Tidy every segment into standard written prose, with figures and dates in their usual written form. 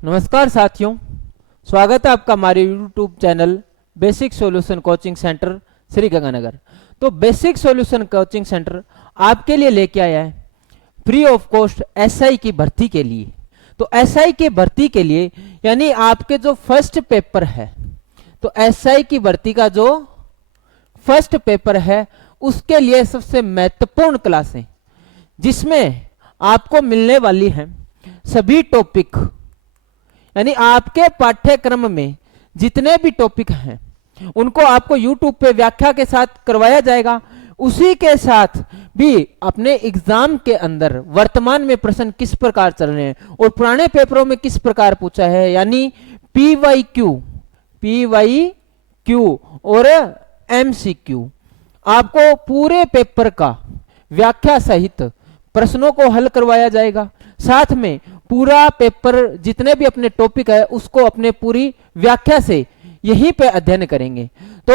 नमस्कार साथियों, स्वागत है आपका हमारे YouTube channel basic solution coaching centre Shri Ganganagar. तो बेसिक सॉल्यूशन कोचिंग सेंटर आपके लिए लेके आया है फ्री ऑफ कॉस्ट एसआई की भर्ती के लिए। तो एसआई की भर्ती के लिए यानी आपके जो फर्स्ट पेपर है, तो एसआई की भर्ती का जो फर्स्ट पेपर है उसके लिए सबसे महत्वपूर्ण क्लासें जिसमें आपको मिलने वाली हैं सभी टॉपिक, यानी आपके पाठ्यक्रम में जितने भी टॉपिक हैं उनको आपको YouTube पे व्याख्या के साथ करवाया जाएगा। उसी के साथ भी अपने एग्जाम के अंदर वर्तमान में प्रश्न किस प्रकार चल रहे हैं और पुराने पेपरों में किस प्रकार पूछा है, यानी पीवाईक्यू और एमसीक्यू, आपको पूरे पेपर का व्याख्या सहित प्रश्नों को हल करवाया जाएगा। साथ में पूरा पेपर जितने भी अपने टॉपिक है उसको अपने पूरी व्याख्या से यहीं पे अध्ययन करेंगे। तो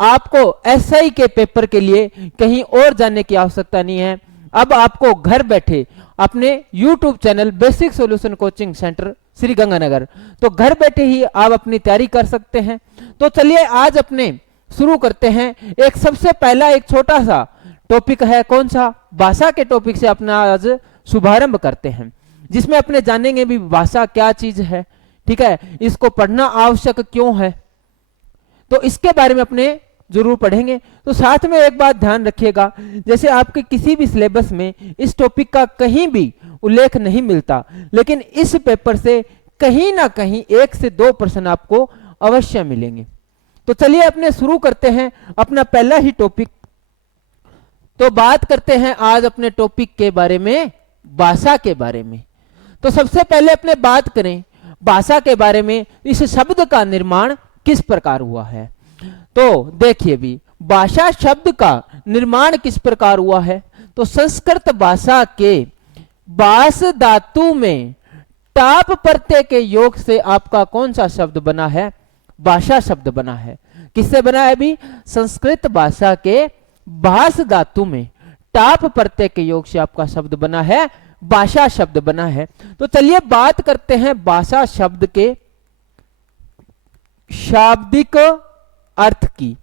आपको एसआई के पेपर के लिए कहीं और जाने की आवश्यकता नहीं है। अब आपको घर बैठे अपने YouTube channel basic solution coaching centre Shri Ganganagar, तो घर बैठे ही आप अपनी तैयारी कर सकते हैं। तो चलिए आज अपने शुरू करते हैं। एक सबसे पहला एक छोटा सा टॉपिक है, कौन सा, भाषा के टॉपिक से अपना आज शुभारंभ करते हैं, जिसमें अपने जानेंगे भी भाषा क्या चीज है, ठीक है, इसको पढ़ना आवश्यक क्यों है, तो इसके बारे में अपने जरूर पढ़ेंगे। तो साथ में एक बात ध्यान रखिएगा, जैसे आपके किसी भी सिलेबस में इस टॉपिक का कहीं भी उल्लेख नहीं मिलता, लेकिन इस पेपर से कहीं ना कहीं 1 से 2 प्रश्न आपको अवश्य मिलेंगे। तो चलिए अपने शुरू करते हैं अपना पहला ही टॉपिक। तो बात करते हैं आज अपने टॉपिक के बारे में, भाषा के बारे में। तो सबसे पहले अपने बात करें भाषा के बारे में, इस शब्द का निर्माण किस प्रकार हुआ है। तो देखिए भी भाषा शब्द का निर्माण किस प्रकार हुआ है। तो संस्कृत भाषा के बास धातु में टाप प्रत्यय के योग से आपका कौन सा शब्द बना है, भाषा शब्द बना है। किससे बना है भी, संस्कृत भाषा के भास धातु में टाप प्रत्यय के योग से आपका शब्द बना है, भाषा शब्द बना है। तो चलिए बात करते हैं भाषा शब्द के शाब्दिक अर्थ की।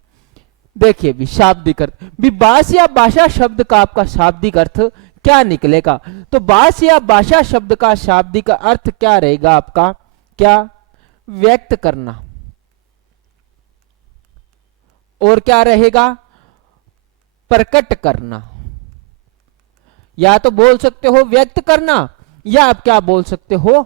देखिए भी शाब्दिक अर्थ भी, भाष या भाषा शब्द का आपका शाब्दिक अर्थ क्या निकलेगा। तो भाष या भाषा शब्द का शाब्दिक अर्थ क्या रहेगा आपका, क्या, व्यक्त करना, और क्या रहेगा, प्रकट करना। या तो बोल सकते हो व्यक्त करना, या आप क्या बोल सकते हो,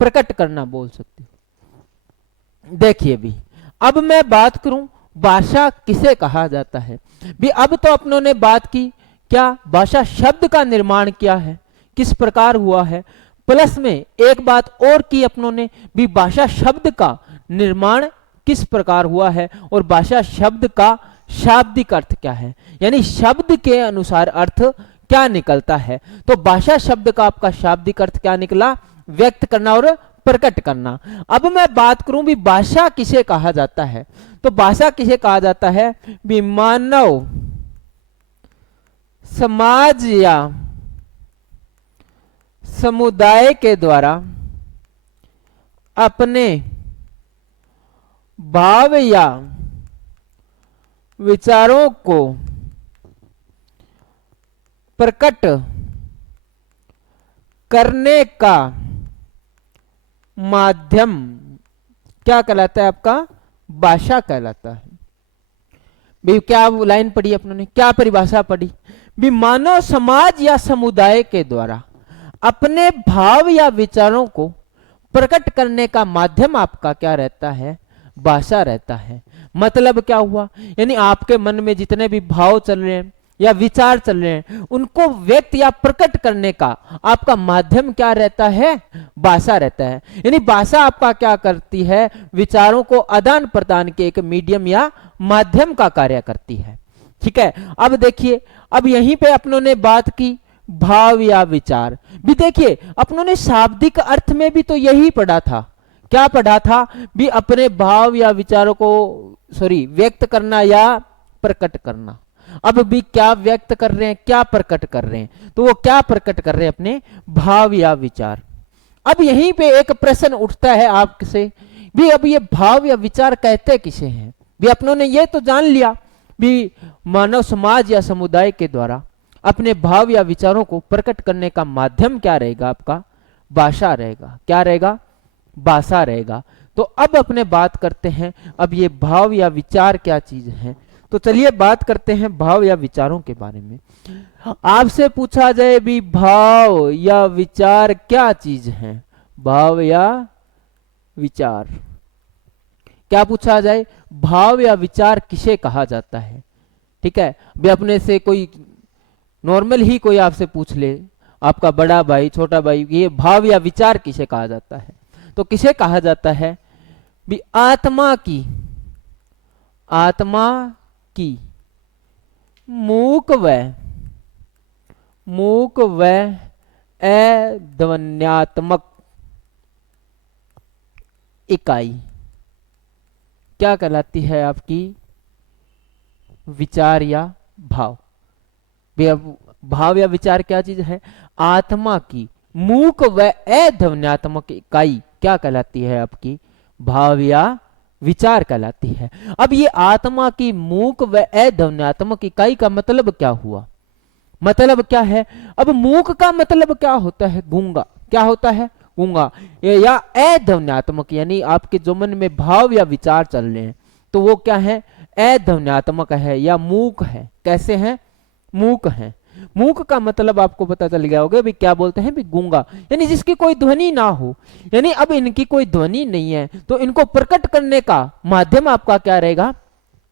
प्रकट करना बोल सकते हो। देखिए भी अब मैं बात करूं भाषा किसे कहा जाता है भी। अब तो अपनों ने बात की क्या, भाषा शब्द का निर्माण क्या है, किस प्रकार हुआ है, प्लस में एक बात और की अपनों ने भी, भाषा शब्द का निर्माण किस प्रकार हुआ है और भाषा शब्द का शाब्दिक अर्थ क्या है, यानी शब्द के अनुसार अर्थ क्या निकलता है। तो भाषा शब्द का आपका शाब्दिक अर्थ क्या निकला, व्यक्त करना और प्रकट करना। अब मैं बात करूं भी भाषा किसे कहा जाता है। तो भाषा किसे कहा जाता है भी, मानव समाज या समुदाय के द्वारा अपने भाव या विचारों को प्रकट करने का माध्यम क्या कहलाता है आपका, भाषा कहलाता है। भी क्या लाइन पढ़ी अपनों ने, क्या परिभाषा पढ़ी भी, मानव समाज या समुदाय के द्वारा अपने भाव या विचारों को प्रकट करने का माध्यम आपका क्या रहता है, भाषा रहता है। मतलब क्या हुआ, यानी आपके मन में जितने भी भाव चल रहे हैं या विचार चल रहे हैं उनको व्यक्त या प्रकट करने का आपका माध्यम क्या रहता है, भाषा रहता है। यानी भाषा आपका क्या करती है, विचारों को आदान प्रदान के एक मीडियम या माध्यम का कार्य करती है। ठीक है, अब देखिए अब यहीं पे अपनों ने बात की भाव या विचार भी। देखिए अपनों ने शाब्दिक अर्थ में भी तो यही पढ़ा था, क्या पढ़ा था भी, अपने भाव या विचारों को व्यक्त करना या प्रकट करना। अब भी क्या व्यक्त कर रहे हैं, क्या प्रकट कर रहे हैं, तो वो क्या प्रकट कर रहे हैं, अपने भाव या विचार। अब यहीं पे एक प्रश्न उठता है आपसे भी, अब ये भाव या विचार कहते किसे हैं? भी अपनों ने ये तो जान लिया भी मानव समाज या समुदाय के द्वारा अपने भाव या विचारों को प्रकट करने का माध्यम क्या रहेगा? आपका भाषा रहेगा। क्या रहेगा? भाषा रहेगा। तो अब अपने बात करते हैं, अब ये भाव या विचार क्या चीज है। तो चलिए बात करते हैं भाव या विचारों के बारे में। आपसे पूछा जाए भी भाव या विचार क्या चीज है? भाव या विचार क्या पूछा जाए? भाव या विचार किसे कहा जाता है? ठीक है, भी अपने से कोई नॉर्मल ही कोई आपसे पूछ ले, आपका बड़ा भाई, छोटा भाई, ये भाव या विचार किसे कहा जाता है? तो किसे कहा जाता है? भी आत्मा की, आत्मा की मूक व अध्वन्यात्मक इकाई क्या कहलाती है? आपकी विचार या भाव। भाव या विचार क्या चीज है? आत्मा की मूक व अध्वन्यात्मक इकाई क्या कहलाती है? आपकी भाव या विचार कहलाती है। अब ये आत्मा की मूक व अध्वन्यात्मक इकाई का मतलब क्या हुआ? मतलब क्या है? अब मूक का मतलब क्या होता है? गूंगा। क्या होता है? गूंगा। या अध्वन्यात्मक यानी आपके जो मन में भाव या विचार चल रहे हैं तो वो क्या है? अध्वन्यात्मक है या मूक है। कैसे हैं? मूक है। मूक का मतलब आपको पता चल गया होगा भी क्या बोलते हैं? भी गूंगा, यानी जिसकी कोई ध्वनि ना हो। यानी अब इनकी कोई ध्वनि नहीं है तो इनको प्रकट करने का माध्यम आपका क्या रहेगा?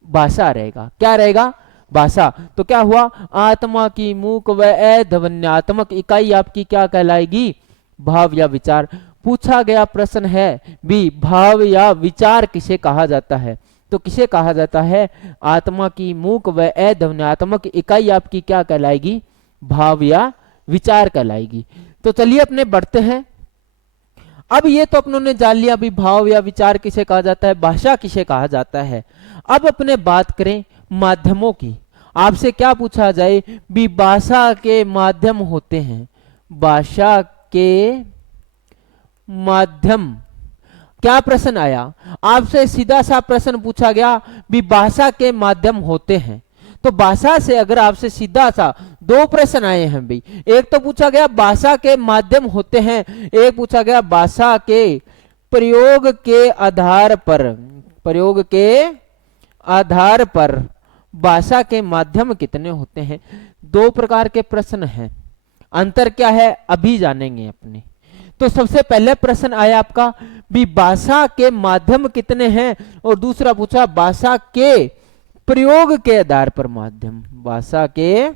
भाषा रहेगा। क्या रहेगा? भाषा। तो क्या हुआ? आत्मा की मूक व अध्वन्यात्मक इकाई आपकी क्या कहलाएगी? भाव या विचार। पूछा गया प्रश्न है भी भाव या विचार किसे कहा जाता है? तो किसे कहा जाता है? आत्मा की मूक व अध्वन्यात्मक इकाई आपकी क्या कहलाएगी? भाव या विचार कहलाएगी। तो चलिए अपने बढ़ते हैं। अब ये तो अपनों ने जान लिया भी भाव या विचार किसे कहा जाता है, भाषा किसे कहा जाता है। अब अपने बात करें माध्यमों की। आपसे क्या पूछा जाए? भी भाषा के माध्यम होते हैं। भाषा के माध्यम। क्या प्रश्न आया? आपसे सीधा सा प्रश्न पूछा गया भी भाषा के माध्यम होते हैं। तो भाषा से अगर आपसे सीधा सा दो प्रश्न आए हैं भाई, एक तो पूछा गया भाषा के माध्यम होते हैं, एक पूछा गया भाषा के प्रयोग के आधार पर, प्रयोग के आधार पर भाषा के माध्यम कितने होते हैं। दो प्रकार के प्रश्न हैं, अंतर क्या है अभी जानेंगे अपने। तो सबसे पहले प्रश्न आया आपका भी भाषा के माध्यम कितने हैं, और दूसरा पूछा भाषा के प्रयोग के आधार पर माध्यम, भाषा के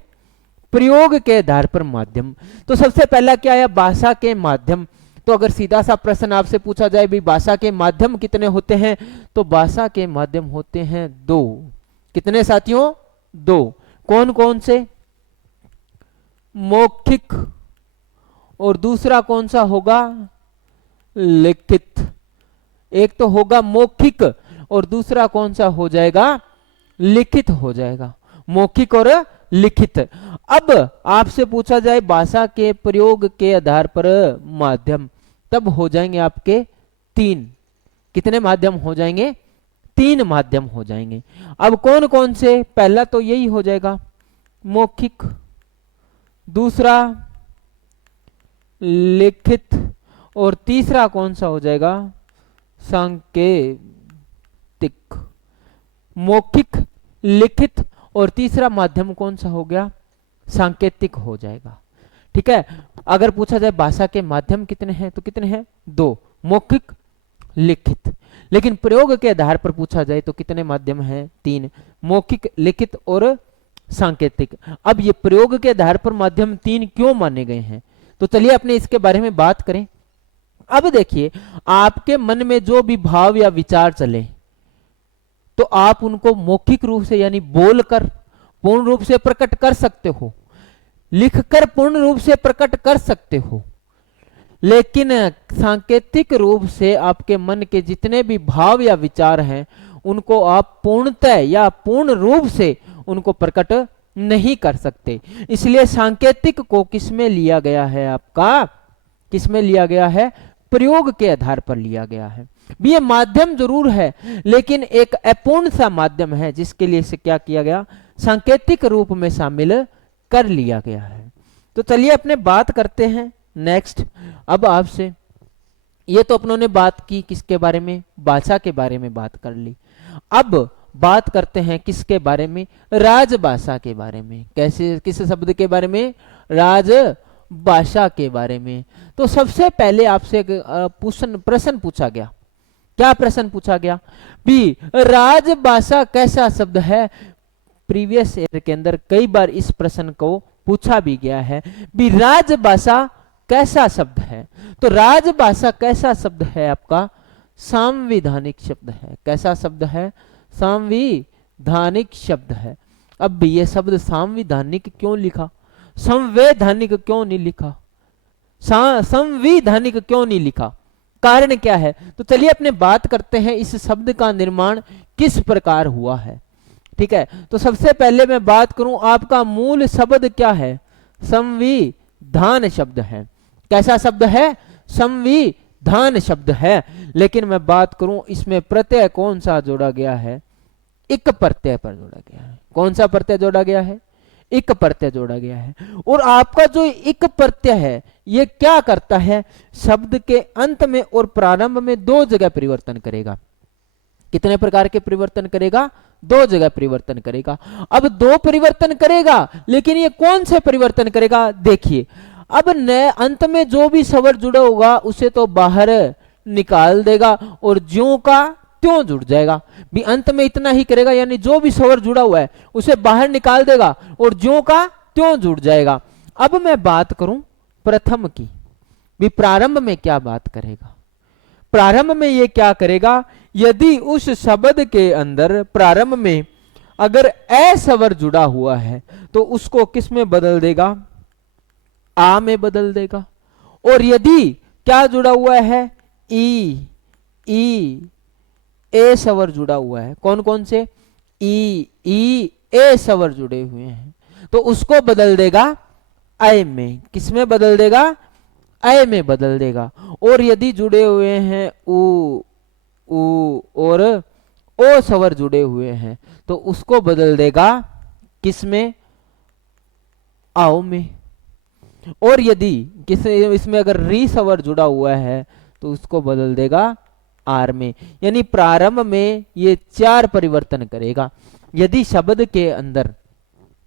प्रयोग के आधार पर माध्यम। तो सबसे पहला क्या आया? भाषा के माध्यम। तो अगर सीधा सा प्रश्न आपसे पूछा जाए भी भाषा के माध्यम कितने होते हैं, तो भाषा के माध्यम होते हैं दो। कितने साथियों? दो। कौन कौन से? मौखिक और दूसरा कौन सा होगा? लिखित। एक तो होगा मौखिक और दूसरा कौन सा हो जाएगा? लिखित हो जाएगा। मौखिक और लिखित। अब आपसे पूछा जाए भाषा के प्रयोग के आधार पर माध्यम, तब हो जाएंगे आपके तीन। कितने माध्यम हो जाएंगे? तीन माध्यम हो जाएंगे। अब कौन कौन से? पहला तो यही हो जाएगा मौखिक, दूसरा लिखित और तीसरा कौन सा हो जाएगा? सांकेतिक। मौखिक, लिखित और तीसरा माध्यम कौन सा हो गया? सांकेतिक हो जाएगा। ठीक है। अगर पूछा जाए भाषा के माध्यम कितने हैं, तो कितने हैं? दो, मौखिक, लिखित। लेकिन प्रयोग के आधार पर पूछा जाए तो कितने माध्यम हैं? तीन, मौखिक, लिखित और सांकेतिक। अब ये प्रयोग के आधार पर माध्यम तीन क्यों माने गए हैं, तो चलिए अपने इसके बारे में बात करें। अब देखिए, आपके मन में जो भी भाव या विचार चले तो आप उनको मौखिक रूप से यानी बोलकर पूर्ण रूप से प्रकट कर सकते हो, लिखकर पूर्ण रूप से प्रकट कर सकते हो, लेकिन सांकेतिक रूप से आपके मन के जितने भी भाव या विचार हैं उनको आप पूर्णतः या पूर्ण रूप से उनको प्रकट नहीं कर सकते। इसलिए सांकेतिक को किसमें लिया गया है? आपका किसमें लिया गया है? प्रयोग के आधार पर लिया गया है। भी ये माध्यम जरूर है लेकिन एक अपूर्ण सा माध्यम है जिसके लिए इसे क्या किया गया, सांकेतिक रूप में शामिल कर लिया गया है। तो चलिए अपने बात करते हैं नेक्स्ट। अब आपसे ये तो अपनों ने बात की किसके बारे में, भाषा के बारे में बात कर ली। अब बात करते हैं किसके बारे में, राजभाषा के बारे में। कैसे, किस शब्द के बारे में, राजभाषा के बारे में। तो सबसे पहले आपसे प्रश्न पूछा गया, क्या प्रश्न पूछा गया भी राजभाषा कैसा शब्द है। प्रीवियस ईयर के अंदर कई बार इस प्रश्न को पूछा भी गया है भी राजभाषा कैसा शब्द है। तो राजभाषा कैसा शब्द है आपका, संवैधानिक शब्द है। कैसा शब्द है, संवैधानिक शब्द है। अब भी ये शब्द संवैधानिक क्यों लिखा, संवैधानिक क्यों नहीं लिखा, संवैधानिक क्यों नहीं लिखा, कारण क्या है। तो चलिए अपने बात करते हैं इस शब्द का निर्माण किस प्रकार हुआ है। ठीक है, तो सबसे पहले मैं बात करूं आपका मूल शब्द क्या है, संविधान शब्द है। कैसा शब्द है, संविधान शब्द है। लेकिन मैं बात करूं इसमें प्रत्यय कौन सा जोड़ा गया है, इक प्रत्यय पर जोड़ा गया है। कौन सा प्रत्यय जोड़ा गया है, इक प्रत्यय जोड़ा गया है। और आपका जो इक प्रत्यय है ये क्या करता है, शब्द के अंत में और प्रारंभ में दो जगह परिवर्तन करेगा। कितने प्रकार के परिवर्तन करेगा, दो जगह परिवर्तन करेगा। अब दो परिवर्तन करेगा लेकिन ये कौन से परिवर्तन करेगा, देखिए। अब नए अंत में जो भी स्वर जुड़ा होगा उसे तो बाहर निकाल देगा और ज्यों का त्यों जुड़ जाएगा। भी अंत में इतना ही करेगा, यानी जो भी स्वर जुड़ा हुआ है उसे बाहर निकाल देगा और ज्यों का त्यों जुड़ जाएगा। अब मैं बात करूं प्रथम की, भी प्रारंभ में क्या बात करेगा। प्रारंभ में ये क्या करेगा, यदि उस शब्द के अंदर प्रारंभ में अगर ए स्वर जुड़ा हुआ है तो उसको किस में बदल देगा, आ में बदल देगा। और यदि क्या जुड़ा हुआ है, ई ए स्वर जुड़ा हुआ है, कौन कौन से, ई ए स्वर जुड़े हुए हैं तो उसको बदल देगा ऐ में। किस में बदल देगा, ऐ में बदल देगा। और यदि जुड़े हुए हैं ऊ और ओ स्वर जुड़े हुए हैं तो उसको बदल देगा किस में, आओ में। और यदि इसमें अगर री स्वर जुड़ा हुआ है तो उसको बदल देगा आर में। यानी प्रारंभ में ये चार परिवर्तन करेगा। यदि शब्द के अंदर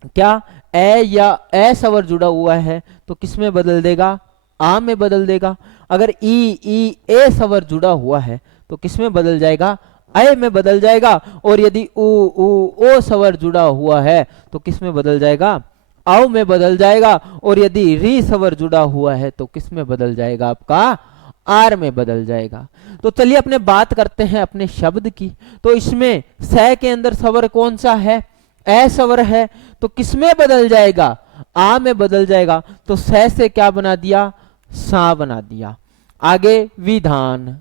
क्या ए या ए स्वर जुड़ा हुआ है तो किस में बदल देगा, आ में बदल देगा। अगर ई ए स्वर जुड़ा हुआ है तो किस में बदल जाएगा, ऐ में बदल जाएगा। और यदि ओ स्वर जुड़ा हुआ है तो किस में बदल जाएगा, आओ में बदल जाएगा। और यदि री स्वर जुड़ा हुआ है तो किस में बदल जाएगा, आपका आर में बदल जाएगा। तो चलिए अपने बात करते हैं अपने शब्द की। तो इसमें स के अंदर स्वर कौन सा है, ए स्वर है तो किस में बदल जाएगा, आ में बदल जाएगा। तो स से क्या बना दिया, सा बना दिया। आगे विधान,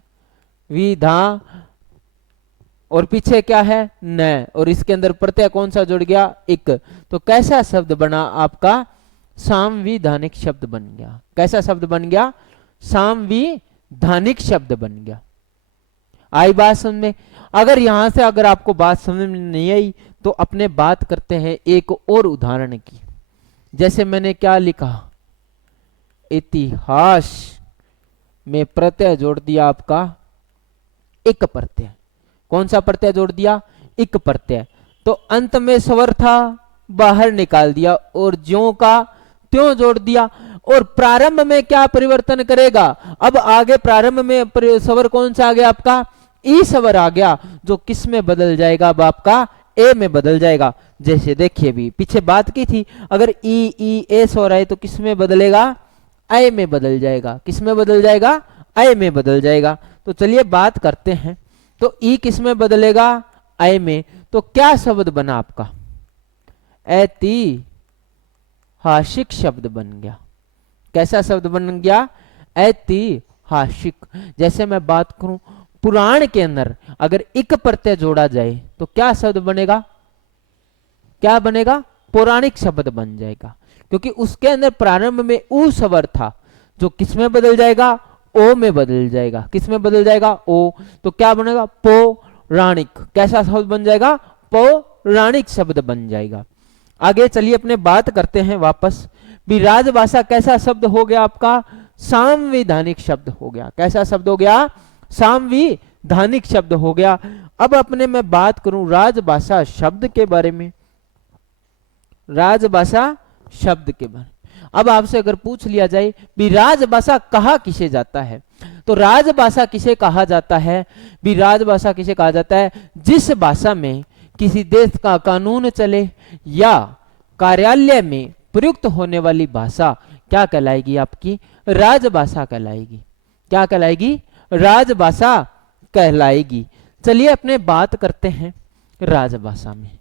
विधा और पीछे क्या है, न, और इसके अंदर प्रत्यय कौन सा जुड़ गया, इक। तो कैसा शब्द बना आपका, संवैधानिक शब्द बन गया। कैसा शब्द बन गया, संवैधानिक शब्द बन गया। आई बात समझ में। अगर यहां से अगर आपको बात समझ में नहीं आई तो अपने बात करते हैं एक और उदाहरण की। जैसे मैंने क्या लिखा, इतिहास में प्रत्यय जोड़ दिया आपका इक प्रत्यय। कौन सा प्रत्यय जोड़ दिया, इक प्रत्यय। तो अंत में स्वर था, बाहर निकाल दिया और ज्यों का त्यों जोड़ दिया। और प्रारंभ में क्या परिवर्तन करेगा, अब आगे प्रारंभ में स्वर कौन सा आ गया आपका, ई स्वर आ गया, जो किस में बदल जाएगा, अब आपका ए में बदल जाएगा। जैसे देखिए भी पीछे बात की थी, अगर ई ए स्वर आए तो किस में बदलेगा, ऐ में बदल जाएगा। किस में बदल जाएगा, ऐ में बदल जाएगा। तो चलिए बात करते हैं। तो ई किस में बदलेगा, ऐ में। तो क्या शब्द बना आपका, ऐतिहासिक शब्द बन गया। कैसा शब्द बन गया, ऐतिहासिक। जैसे मैं बात करूं पुराण के अंदर अगर इक प्रत्यय जोड़ा जाए तो क्या शब्द बनेगा, क्या बनेगा, पौराणिक शब्द बन जाएगा। क्योंकि उसके अंदर प्रारंभ में ऊ स्वर था जो किस में बदल जाएगा, ओ में बदल जाएगा। किस में बदल जाएगा? ओ। तो क्या बनेगा? पौराणिक। कैसा शब्द बन जाएगा? पौराणिक शब्द बन जाएगा। आगे चलिए अपने बात करते हैं वापस भी। राजभाषा कैसा शब्द हो गया आपका? संवैधानिक शब्द हो गया। कैसा शब्द हो गया? संवैधानिक शब्द हो गया। अब अपने मैं बात करूं राजभाषा शब्द के बारे में, राजभाषा शब्द के बारे में। अब आपसे अगर पूछ लिया जाए भी राजभाषा कहा किसे जाता है, तो राजभाषा किसे कहा जाता है? भी राजभाषा किसे कहा जाता है? जिस भाषा में किसी देश का कानून चले या कार्यालय में प्रयुक्त होने वाली भाषा क्या कहलाएगी? आपकी राजभाषा कहलाएगी। क्या कहलाएगी? राजभाषा कहलाएगी। चलिए अपने बात करते हैं राजभाषा में,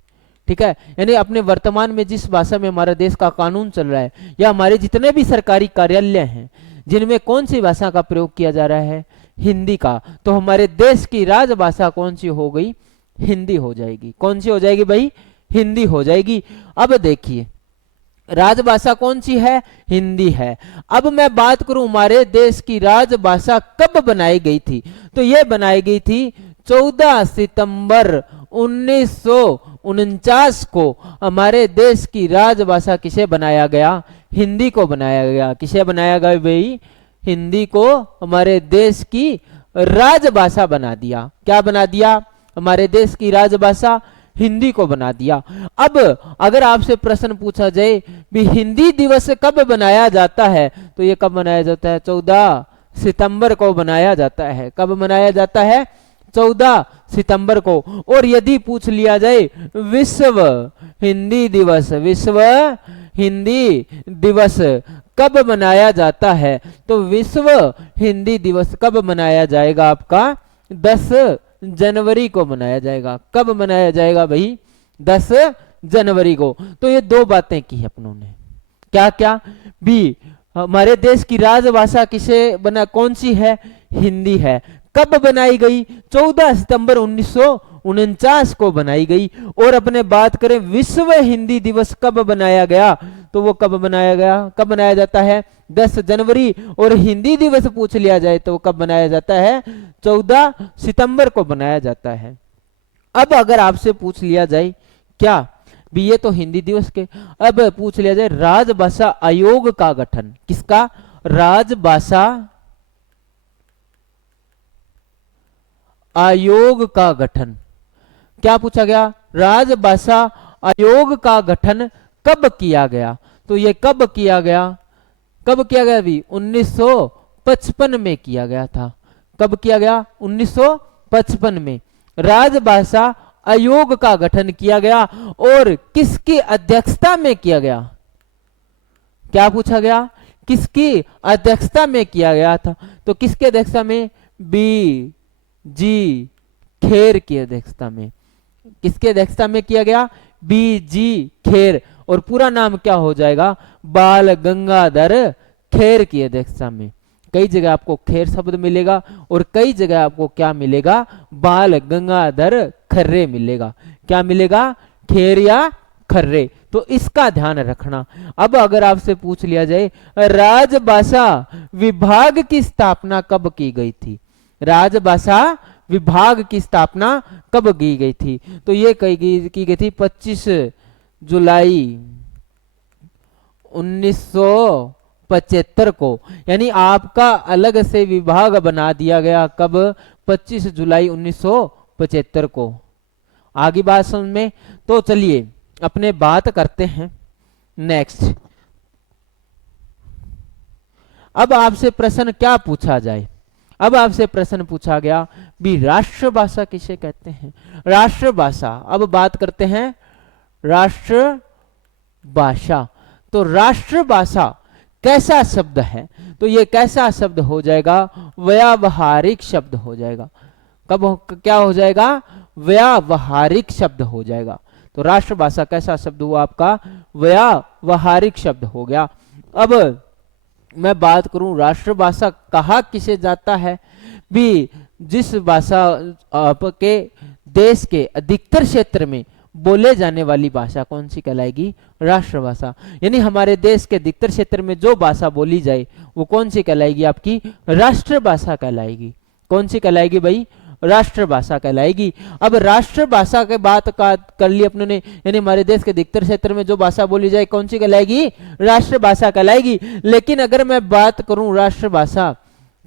ठीक है। यानी अपने वर्तमान में जिस भाषा में हमारा देश का कानून चल रहा है या हमारे जितने भी सरकारी कार्यालय हैं जिनमें कौन सी भाषा का प्रयोग किया जा रहा है? हिंदी का। तो हमारे देश की राजभाषा कौन सी हो गई? हिंदी हो जाएगी। कौन सी हो जाएगी भाई? हिंदी हो जाएगी। अब देखिए राजभाषा कौन सी है? हिंदी है। अब मैं बात करूं हमारे देश की राजभाषा कब बनाई गई थी, तो यह बनाई गई थी 14 सितंबर 1949 को। हमारे देश की राजभाषा किसे बनाया गया? हिंदी को बनाया गया। किसे बनाया गया भाई? हिंदी को हमारे देश की राजभाषा बना दिया। क्या बना दिया? हमारे देश की राजभाषा हिंदी को बना दिया। अब अगर आपसे प्रश्न पूछा जाए भी हिंदी दिवस कब बनाया जाता है, तो ये कब बनाया जाता है? 14 सितंबर को बनाया जाता है। कब बनाया जाता है? 14 सितंबर को। और यदि पूछ लिया जाए विश्व हिंदी दिवस, विश्व हिंदी दिवस कब मनाया जाता है, तो विश्व हिंदी दिवस कब मनाया जाएगा? आपका 10 जनवरी को मनाया जाएगा। कब मनाया जाएगा भाई? 10 जनवरी को। तो ये दो बातें की अपनों ने। क्या क्या भी? हमारे देश की राजभाषा किसे बना, कौन सी है? हिंदी है। कब बनाई गई? 14 सितंबर 1949 को बनाई गई। और अपने बात करें विश्व हिंदी दिवस कब बनाया गया, तो वो कब बनाया गया? कब बनाया जाता है? 10 जनवरी। और हिंदी दिवस पूछ लिया जाए तो कब बनाया जाता है? 14 सितंबर को बनाया जाता है। अब अगर आपसे पूछ लिया जाए क्या भी, ये तो हिंदी दिवस के, अब पूछ लिया जाए राजभाषा आयोग का गठन किसका? राजभाषा आयोग का गठन। क्या पूछा गया? राजभाषा आयोग का गठन कब किया गया? तो ये कब किया गया? कब किया गया भी? 1955 में किया गया था। कब किया गया? 1955 में राजभाषा आयोग का गठन किया गया। और किसकी अध्यक्षता में किया गया? क्या पूछा गया? किसकी अध्यक्षता में किया गया था? तो किसकी अध्यक्षता में? बी जी खेर की अध्यक्षता में। किसके अध्यक्षता में किया गया? बी जी खेर। और पूरा नाम क्या हो जाएगा? बाल गंगाधर खेर की अध्यक्षता में। कई जगह आपको खेर शब्द मिलेगा और कई जगह आपको क्या मिलेगा? बाल गंगाधर खर्रे मिलेगा। क्या मिलेगा? खेर या खर्रे। तो इसका ध्यान रखना। अब अगर आपसे पूछ लिया जाए राजभाषा विभाग की स्थापना कब की गई थी? राजभाषा विभाग की स्थापना कब की गई थी? तो ये की गई थी 25 जुलाई 1975 को। यानी आपका अलग से विभाग बना दिया गया। कब? 25 जुलाई 1975 को। आगे बात समझ में? तो चलिए अपने बात करते हैं नेक्स्ट। अब आपसे प्रश्न क्या पूछा जाए? अब आपसे प्रश्न पूछा गया भी राष्ट्रभाषा किसे कहते हैं? राष्ट्रभाषा। अब बात करते हैं राष्ट्रभाषा। तो राष्ट्रभाषा कैसा शब्द है? तो ये कैसा शब्द हो जाएगा? व्यावहारिक शब्द हो जाएगा। क्या हो जाएगा? व्यावहारिक शब्द हो जाएगा। तो राष्ट्रभाषा कैसा शब्द हुआ आपका? व्यावहारिक शब्द हो गया। अब मैं बात करूं राष्ट्रभाषा कहा किसे जाता है भी? जिस भाषा आपके देश के अधिकतर क्षेत्र में बोले जाने वाली भाषा कौन सी कहलाएगी? राष्ट्रभाषा। यानी हमारे देश के अधिकतर क्षेत्र में जो भाषा बोली जाए वो कौन सी कहलाएगी? आपकी राष्ट्रभाषा कहलाएगी। कौन सी कहलाएगी भाई? राष्ट्रभाषा कहलाएगी। अब राष्ट्रभाषा के बात का कर ली अपने ने, यानी हमारे देश के अधिकतर क्षेत्र में जो भाषा बोली जाए कौन सी कहलाएगी? राष्ट्रभाषा कहलाएगी। लेकिन अगर मैं बात करूं राष्ट्रभाषा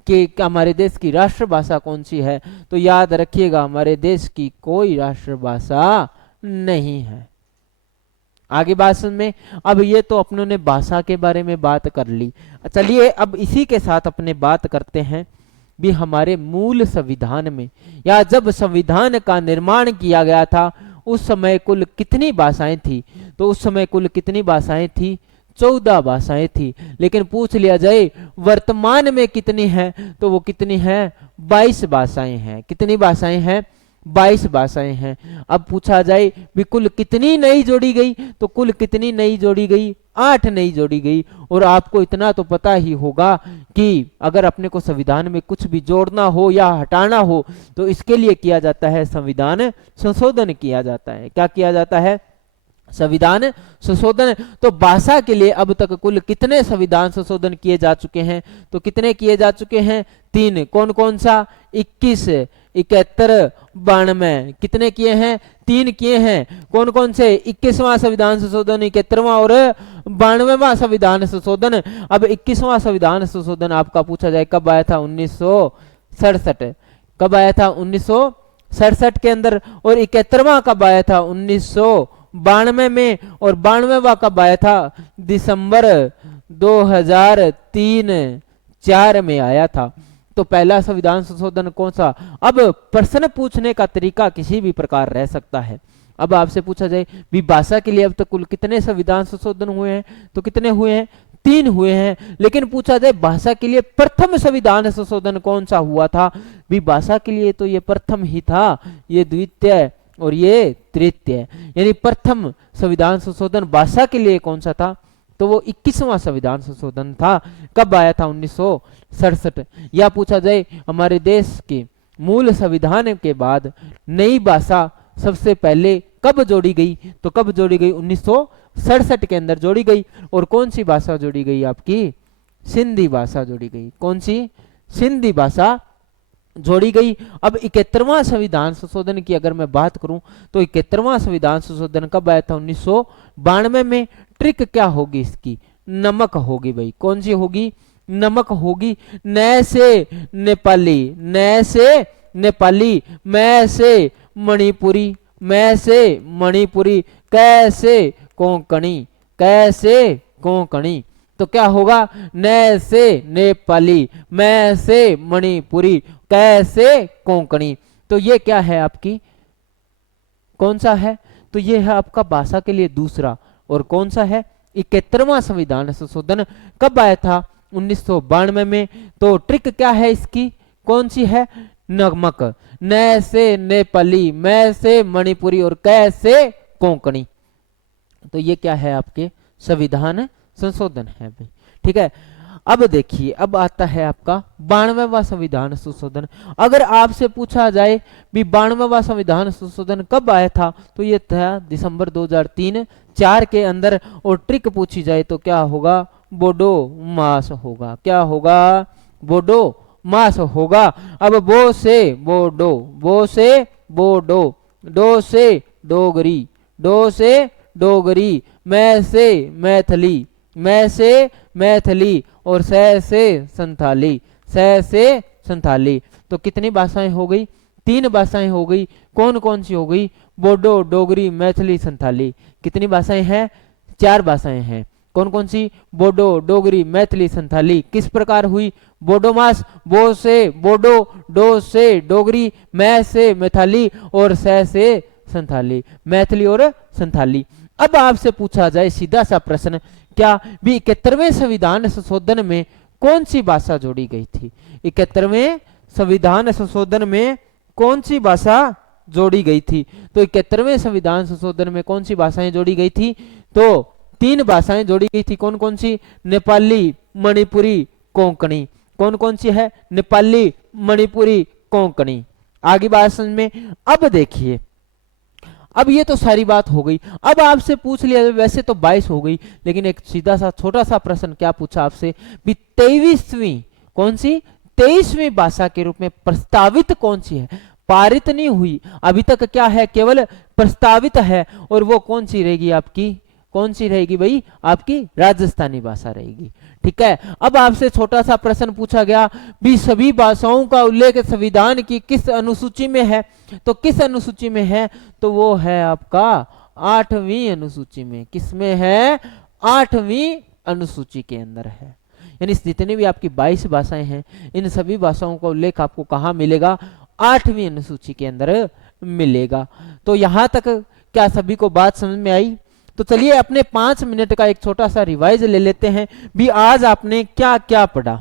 कि हमारे देश की राष्ट्रभाषा कौन सी है, तो याद रखिएगा हमारे देश की कोई राष्ट्रभाषा नहीं है। आगे बात सुन में, अब ये तो अपनों ने भाषा के बारे में बात कर ली। चलिए अब इसी के साथ अपने बात करते हैं भी हमारे मूल संविधान में, या जब संविधान का निर्माण किया गया था उस समय कुल कितनी भाषाएं थी? तो उस समय कुल कितनी भाषाएं थी? 14 भाषाएं थी। लेकिन पूछ लिया जाए वर्तमान में कितनी है, तो वो कितनी है? 22 भाषाएं हैं। कितनी भाषाएं हैं? 22 भाषाएं हैं। अब पूछा जाए भी कुल कितनी नई जोड़ी गई, तो कुल कितनी नई जोड़ी गई? 8 नई जोड़ी गई। और आपको इतना तो पता ही होगा कि अगर अपने को संविधान में कुछ भी जोड़ना हो या हटाना हो तो इसके लिए किया जाता है संविधान संशोधन किया जाता है। क्या किया जाता है? संविधान संशोधन। तो भाषा के लिए अब तक कुल कितने संविधान संशोधन किए जा चुके हैं? तो कितने किए जा चुके हैं? 3। कौन कौन सा? 21, 71, 92। कितने किए हैं? 3 किए हैं। कौन कौन से? 21वां संविधान संशोधन, 71वां और 92वां संविधान संशोधन। अब 21वां संविधान संशोधन आपका पूछा जाए कब आया था? 1967। कब आया था? 1967 के अंदर। और 71वां कब आया था? 1992 में। और 92वां कब आया था? दिसंबर 2003-4 में आया था। तो पहला संविधान संशोधन कौन सा? अब प्रश्न पूछने का तरीका किसी भी प्रकार रह सकता है। अब आपसे पूछा जाए भी भाषा के लिए अब तक कुल कितने संविधान संशोधन हुए हैं, तो कितने हुए हैं? 3 हुए हैं। लेकिन पूछा जाए भाषा के लिए प्रथम संविधान संशोधन कौन सा हुआ था? भी भाषा के लिए तो ये प्रथम ही था, ये द्वितीय और ये तृतीय। यानी प्रथम संविधान संशोधन भाषा के लिए कौन सा था? तो वो 21वां संविधान संशोधन था। कब आया था? 1967। या पूछा जाए हमारे देश के मूल संविधान के बाद नई भाषा सबसे पहले कब जोड़ी गई? तो कब जोड़ी गई? 1967 के अंदर जोड़ी गई। और कौन सी भाषा जोड़ी गई? आपकी सिंधी भाषा जोड़ी गई। कौन सी? सिंधी भाषा जोड़ी गई। अब 71वां संविधान संशोधन की अगर मैं बात करूं तो 71वां संविधान संशोधन कब आया था? 1992 में। ट्रिक क्या होगी इसकी? नमक होगी भाई। कौन सी होगी? नमक होगी। न से नेपाली, न से नेपाली, मैं से मणिपुरी, मैं से मणिपुरी, कैसे कोंकणी, कैसे कोंकणी। तो क्या होगा? न से नेपाली, मैं से मणिपुरी, कैसे कोंकणी। तो ये क्या है आपकी? कौन सा है? तो ये है आपका भाषा के लिए दूसरा। और कौन सा है? 71वां संविधान संशोधन कब आया था? 1992 में। तो ट्रिक क्या है इसकी? कौन सी है? नमक। न से नेपाली, मैं से मणिपुरी और कैसे कोंकणी। तो ये क्या है? आपके संविधान संशोधन है भाई। ठीक है। अब देखिए, अब आता है आपका 92वां संविधान संशोधन। अगर आपसे पूछा जाए भी 92वां संविधान संशोधन कब आया था, तो ये था दिसंबर 2003-4 के अंदर। और ट्रिक पूछी जाए तो क्या होगा? बोडो मास होगा। क्या होगा? बोडो मास होगा। अब बो से बोडो, बो से बोडो, डो से डोगरी, डो से डोगरी, मैं से मैथिली, मैं से मैथिली और सै से संथाली, सै से संथाली। तो कितनी भाषाएं हो गई? 3 भाषाएं हो गई। कौन कौन सी हो गई? बोडो, डोगरी, मैथिली, संथाली। कितनी भाषाएं हैं? 4 भाषाएं हैं। कौन कौन सी? बोडो, डोगरी, मैथिली, संथाली। किस प्रकार हुई? बोडोमास, बो से बोडो, डो से डोगरी, मैं से मैथिली और सै से संथाली, मैथिली और संथाली। अब आपसे पूछा जाए सीधा सा प्रश्न, क्या भी 71वें संविधान संशोधन में कौन सी भाषा जोड़ी गई थी? 71वें संविधान संशोधन में कौन सी भाषा जोड़ी गई थी? तो 71वें संविधान संशोधन में कौन सी भाषाएं जोड़ी गई थी? तो 3 भाषाएं जोड़ी गई थी। कौन कौन सी? नेपाली, मणिपुरी, कोंकणी। कौन कौन सी है? नेपाली, मणिपुरी, कोंकणी। आगे बात समझ में। अब देखिए, अब ये तो सारी बात हो गई। अब आपसे पूछ लिया, वैसे तो 22 हो गई, लेकिन एक सीधा सा छोटा सा प्रश्न क्या पूछा आपसे भी 23वीं कौन सी 23वीं भाषा के रूप में प्रस्तावित कौन सी है, पारित नहीं हुई अभी तक, क्या है केवल प्रस्तावित है, और वो कौन सी रहेगी आपकी, कौन सी रहेगी भाई, आपकी राजस्थानी भाषा रहेगी। ठीक है, अब आपसे छोटा सा प्रश्न पूछा गया भी सभी भाषाओं का उल्लेख संविधान की किस अनुसूची में है, तो किस अनुसूची में है, तो वो है आपका 8वीं अनुसूची में। किसमें है, 8वीं अनुसूची के अंदर है। यानी जितनी भी आपकी 22 भाषाएं हैं, इन सभी भाषाओं का उल्लेख आपको कहाँ मिलेगा, 8वीं अनुसूची के अंदर मिलेगा। तो यहां तक क्या सभी को बात समझ में आई? तो चलिए अपने 5 मिनट का एक छोटा सा रिवाइज ले लेते हैं भी आज आपने क्या क्या पढ़ा।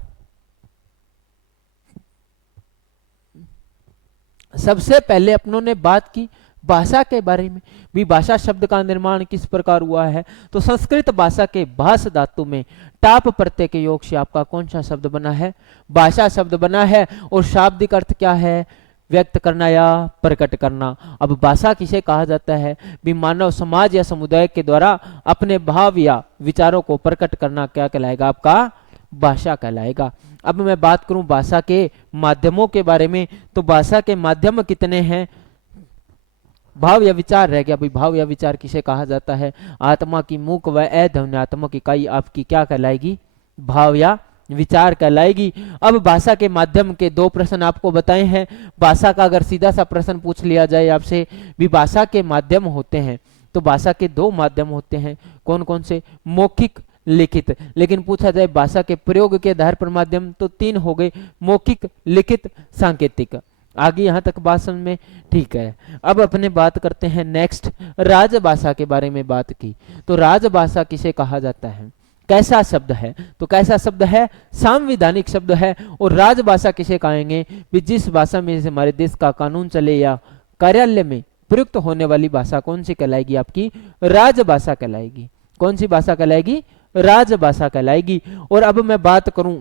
सबसे पहले अपनों ने बात की भाषा के बारे में भी, भाषा शब्द का निर्माण किस प्रकार हुआ है। तो संस्कृत भाषा के भाष धातु में टाप प्रत्यय के योग से आपका कौन सा शब्द बना है, भाषा शब्द बना है, और शाब्दिक अर्थ क्या है, व्यक्त करना या प्रकट करना। अब भाषा किसे कहा जाता है भी, मानव समाज या समुदाय के द्वारा अपने भाव या विचारों को प्रकट करना क्या कहलाएगा, आपका भाषा कहलाएगा। अब मैं बात करूं भाषा के माध्यमों के बारे में, तो भाषा के माध्यम कितने हैं, भाव या विचार रह गया भाई, भाव या विचार किसे कहा जाता है, आत्मा की मूक व अध्यात्मक इकाई आपकी क्या कहलाएगी, भाव या विचार कहलाएगी। अब भाषा के माध्यम के 2 प्रश्न आपको बताए हैं। भाषा का अगर सीधा सा प्रश्न पूछ लिया जाए आपसे भी भाषा के माध्यम होते हैं, तो भाषा के 2 माध्यम होते हैं, कौन कौन से, मौखिक लिखित। लेकिन पूछा जाए भाषा के प्रयोग के आधार पर माध्यम, तो 3 हो गए, मौखिक, लिखित, सांकेतिक। आगे यहां तक बात समझ में ठीक है। अब अपने बात करते हैं नेक्स्ट, राजभाषा के बारे में बात की। तो राजभाषा किसे कहा जाता है, कैसा शब्द है, तो कैसा शब्द है, संवैधानिक शब्द है। और राजभाषा किसे कहेंगे भी, जिस भाषा में हमारे देश का कानून चले या कार्यालय में प्रयुक्त होने वाली भाषा कौन सी कहलाएगी, आपकी राजभाषा कहलाएगी। कौन सी भाषा कहलाएगी, राजभाषा कहलाएगी। और अब मैं बात करूं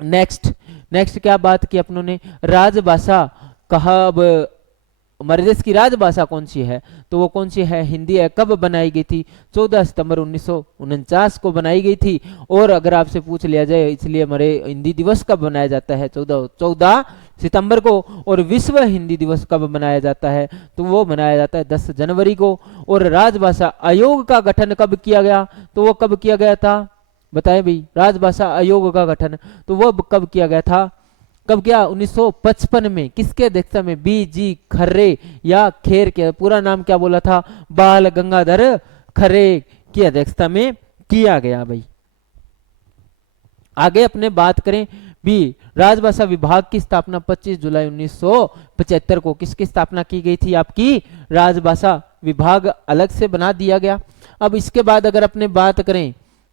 नेक्स्ट क्या बात की अपनों ने, राजभाषा कहा, अब हमारे देश की राजभाषा कौन सी है, तो वो कौन सी है, हिंदी है। कब बनाई गई थी, 14 सितंबर 1949 को बनाई गई थी। और अगर आपसे पूछ लिया जाए इसलिए हमारे हिंदी दिवस कब मनाया जाता है, 14 सितंबर को। और विश्व हिंदी दिवस कब मनाया जाता है, तो वो मनाया जाता है 10 जनवरी को। और राजभाषा आयोग का गठन कब किया गया, तो वो कब किया गया था, बताएं भाई, राजभाषा आयोग का गठन, तो वो कब किया गया था, कब किया, 1955 में। किसके अध्यक्षता में, BG खर्रे या खेर के, पूरा नाम क्या बोला था, बाल गंगाधर खर्रे की अध्यक्षता में किया गया भाई। आगे अपने बात करें भी, राजभाषा विभाग की स्थापना 25 जुलाई 1975 को किसकी स्थापना की गई थी, आपकी राजभाषा विभाग अलग से बना दिया गया। अब इसके बाद अगर अपने बात करें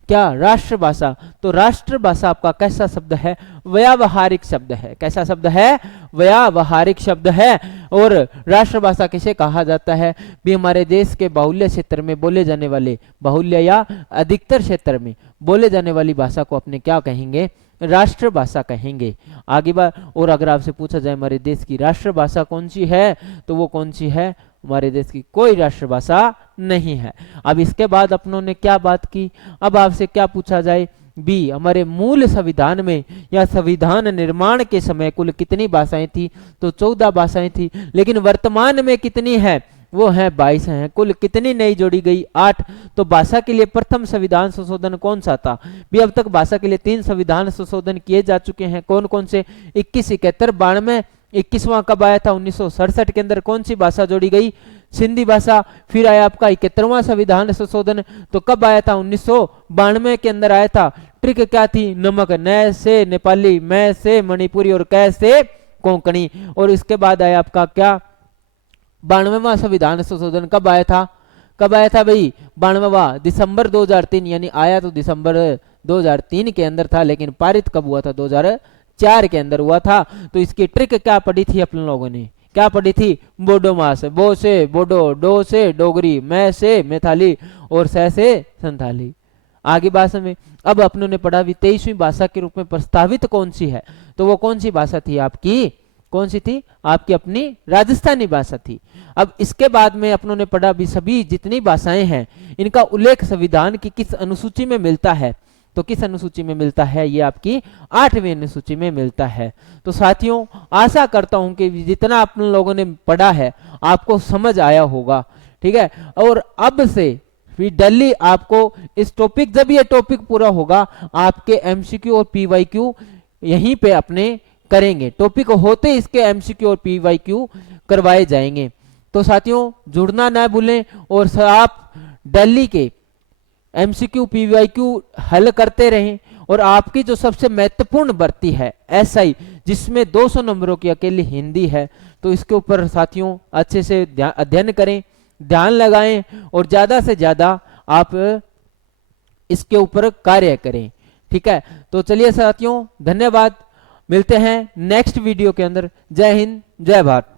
क्या, राष्ट्रभाषा, तो राष्ट्रभाषा आपका कैसा शब्द है, व्यावहारिक शब्द है। कैसा शब्द है, व्यावहारिक शब्द है। और राष्ट्रभाषा किसे कहा जाता है भी, हमारे देश के बाहुल्य क्षेत्र में बोले जाने वाले, बाहुल्य या अधिकतर क्षेत्र में बोले जाने वाली भाषा को अपने क्या कहेंगे, राष्ट्रभाषा कहेंगे। आगे बात, और अगर आपसे पूछा जाए हमारे देश की राष्ट्रभाषा कौन सी है, तो वो कौन सी है, हमारे देश की कोई राष्ट्रभाषा नहीं है। अब इसके बाद अपनों ने क्या बात की, अब आपसे क्या पूछा जाए भी, हमारे मूल संविधान में या संविधान निर्माण के समय कुल कितनी भाषाएं थी, तो 14 भाषाएं थी। लेकिन वर्तमान में कितनी है, वो है 22 हैं। कुल कितनी नई जोड़ी गई, 8। तो भाषा के लिए प्रथम संविधान संशोधन कौन सा था भी, अब तक भाषा के लिए 3 संविधान संशोधन किए जा चुके हैं। कौन कौन से, 21, 71, 92। 21वां कब आया था, 1967 के अंदर कौन सी भाषा जोड़ी गई, सिंधी भाषा। फिर आया आपका 71वां संविधान संशोधन, तो कब आया था, 1992 के अंदर आया था। ट्रिक क्या थी, नमक, न से नेपाली, मैं से मणिपुरी और कै से कोंकणी। और इसके बाद आया आपका क्या, 92वां संविधान संशोधन कब आया था, कब आया था भाई, 92वां दिसंबर 2003, यानी आया तो दिसंबर 2003 के अंदर था, लेकिन पारित कब हुआ था, 2004 के अंदर हुआ था। तो इसकी ट्रिक क्या पढ़ी थी अपन लोगों ने, क्या पढ़ी थी, बोडो मास, बो से बोडो, डो से डोगरी, मैं से मैथाली और सह से संथाली। आगे भाषा में अब अपनों ने पढ़ा भी 23वीं भाषा के रूप में प्रस्तावित कौन सी है, तो वो कौन सी भाषा थी आपकी, कौन सी थी? आपकी अपनी राजस्थानी भाषा थी। अब इसके बाद में अपनों ने पढ़ा भी सभी जितनी भाषाएं हैं इनका उल्लेख संविधान की किस अनुसूची में मिलता है। तो किस अनुसूची में मिलता है? ये आपकी 8वीं अनुसूची में मिलता है। तो साथियों आशा करता हूं कि जितना आप लोगों ने पढ़ा है आपको समझ आया होगा, ठीक है। और अब से फिर दिल्ली आपको इस टॉपिक, जब ये टॉपिक पूरा होगा आपके एमसीक्यू और पीवाईक्यू यहीं पे अपने करेंगे, टॉपिक होते इसके एमसीक्यू और पीवाईक्यू करवाए जाएंगे। तो साथियों जुड़ना ना भूलें और आप दिल्ली के एमसीक्यू पीवाईक्यू हल करते रहें। और आपकी जो सबसे महत्वपूर्ण भर्ती है एसआई, जिसमें 200 नंबरों की अकेली हिंदी है, तो इसके ऊपर साथियों अच्छे से अध्ययन करें, ध्यान लगाएं और ज्यादा से ज्यादा आप इसके ऊपर कार्य करें, ठीक है। तो चलिए साथियों धन्यवाद, मिलते हैं नेक्स्ट वीडियो के अंदर। जय हिंद, जय भारत।